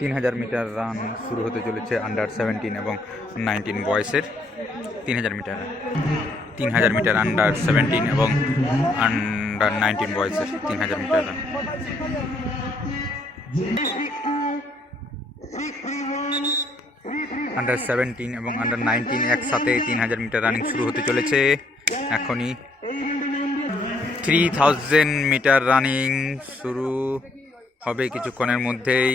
3000 metre run শুরু হতে চলেছে আন্ডার 17 এবং 19 বয়সের। 3000 মিটার 3000 মিটার আন্ডার 17 এবং আন্ডার 19 বয়সের 3000 মিটার রান। আন্ডার 17 এবং আন্ডার 19 একসাথে 3000 মিটার রানিং শুরু হতে চলেছে এখনই। 3000 মিটার রানিং শুরু হবে কিছুক্ষণের মধ্যেই।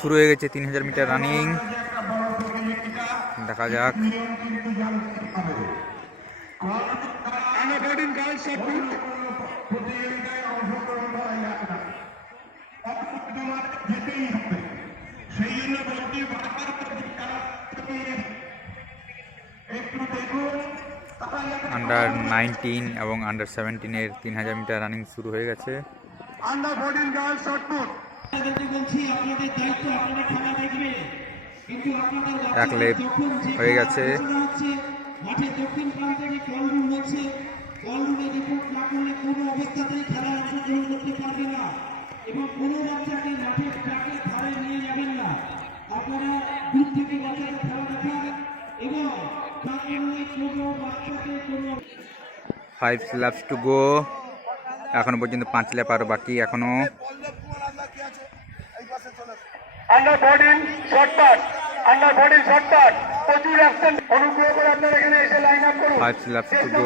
শুরু হয়ে গেছে 3000 মিটার রানিং, দেখা যাক। আন্ডার 19 এবং আন্ডার 17 এর 3000 মিটার রানিং শুরু হয়ে গেছে। Under 14 girls shot put. এক লেপ হয়ে গেছে। মাঠে দক্ষিণ প্রান্তে কলরুম হচ্ছে, কলরুমে রিপোর্ট না করলে কোনো অবস্থাতেই খেলায় অংশগ্রহণ করতে পারবে না এবং কোনো বাচ্চাকে মাঠের ট্র্যাকের ধারে নিয়ে যাবেন না। আপনারা দূর থেকে বাচ্চাদের খেলা দেখান এবং কোনো বাচ্চাকে কোনো 5 laps to go, এখনো পর্যন্ত 5 ল্যাপ আরো বাকি এখনো। আন্ডার 14 শটপাট, আন্ডার 14 শটপাট, প্রচুর অ্যাকশন। অনুগ্রহ করে আপনারা এখানে এসে লাইন আপ করুন। 5 laps to go।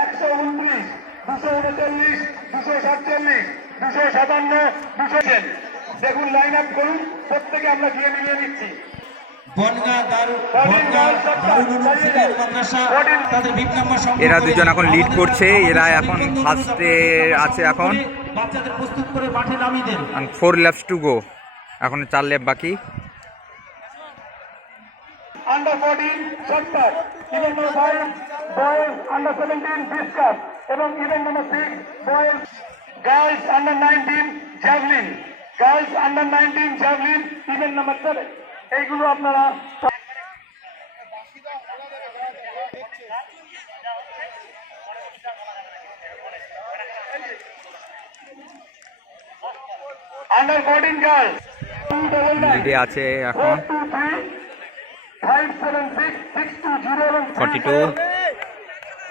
129, 239, 247, 257, 200। দেখুন লাইন আপ করুন, প্রত্যেকে আমরা গিয়ে মিলিয়ে নিচ্ছি। এরা দুজন এখন লিড করছে, এরা এখন ফার্স্টে আছে এখন। বাচ্চাদের প্রস্তুত করে মাঠে নামিয়ে দেন। 4 laps to go, এখন 4 ল্যাপ বাকি। Under 14 shot put, event number 5 boys under 17 discus এবং event number 6 boys girls under 19 javelin, girls under 19 javelin event number 7। এইগুলো আপনারা আন্ডার 14 গার্লস লিডে আছে এখন 576 620 এবং 42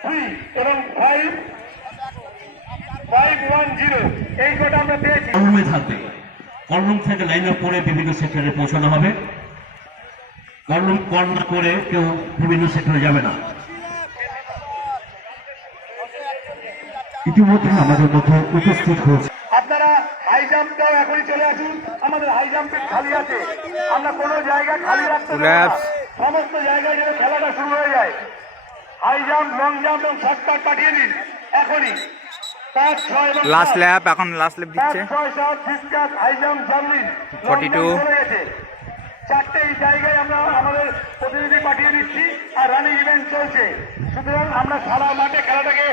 3 এবং 510। এই কোটা আমরা পেয়েছি। কলরুমে থাকবে, কলরুম থেকে লাইন আপ করে বিভিন্ন সেক্টরে পৌঁছানো হবে। কলরুম কল না করে কেউ বিভিন্ন সেক্টরে যাবে না। ইতিমধ্যে আমাদের মধ্যে উপস্থিত হয়েছে। আপনারা হাই জাম্পটাও এখনই চলে আসুন, আমাদের হাই জাম্পে খালি আছে, আমরা কোনো জায়গা খালি রাখতে দেব না। সমস্ত জায়গায় যেন খেলাটা শুরু হয়ে যায়। হাই জাম্প, লং জাম্প এবং শর্টকাট পাঠিয়ে দিন এখনই। 5, 6 এবং লাস্ট ল্যাপ, এখন লাস্ট ল্যাপ 5, দিচ্ছে। 6, 7 ডিসকাস, হাই জাম্প, জাভলিন, 42 চলে গেছে। 4টে জায়গায় আমরা আমাদের প্রতিনিধি পাঠিয়ে দিচ্ছি আর রানিং ইভেন্ট চলছে। সুতরাং আমরা সারা মাঠে খেলাটাকে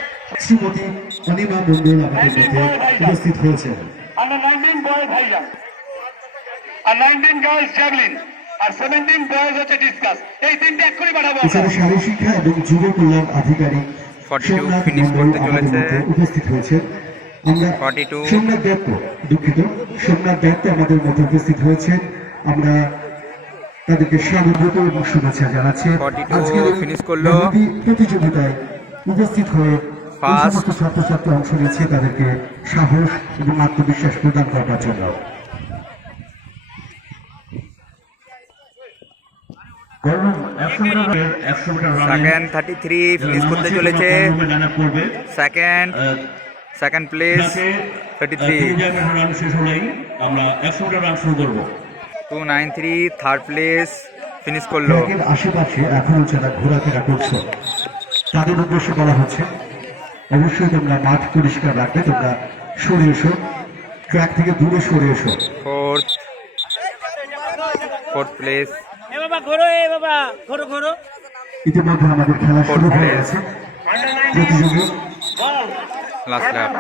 শ্রীমতী অনিমা মন্ডল আমাদের মধ্যে উপস্থিত হয়েছে। আন্ডার 19 বয়েজ হাই জাম্প আর 19 গার্লস জ্যাভলিন আর 17 বয়েজ হচ্ছে ডিসকাস। এই তিনটে এক্ষুনি পাঠাবো আমরা। এছাড়া শারীর শিক্ষা এবং যুব কল্যাণ আধিকারিক 42 সোমনাথ ফিনিশ মন্ডল করতে আমাদের চলেছে। মধ্যে উপস্থিত হয়েছে। আমরা 42 সোমনাথ দত্ত, দুঃখিত, সোমনাথ দত্ত আমাদের মধ্যে উপস্থিত হয়েছে। আমরা তাদেরকে স্বাগত এবং শুভেচ্ছা জানাচ্ছি। 42 আজকের এই ফিনিশ করলো। প্রতিযোগিতায় উপস্থিত হয়ে যে ফার্স্ট। সমস্ত ছাত্রছাত্রী অংশ নিয়েছে তাদেরকে সাহস এবং আত্মবিশ্বাস প্রদান করার জন্য। সেকেন্ড 33 ফিনিশ করতে চলেছে। সেকেন্ড প্লেস 33 শেষ হলেই আমরা 100 মিটার রান শুরু করবো। 293 থার্ড প্লেস ফিনিশ করলো। ট্র্যাকের আশেপাশে এখনো যারা ঘোরাফেরা করছো তাদের উদ্দেশ্যে বলা হচ্ছে অবশ্যই তোমরা মাঠ পরিষ্কার রাখবে, তোমরা সরে এসো, ট্র্যাক থেকে দূরে সরে এসো। ফোর্থ প্লেস ইতিমধ্যে আমাদের খেলা শুরু হয়ে গেছে। প্রতিযোগী লাস্ট ল্যাপ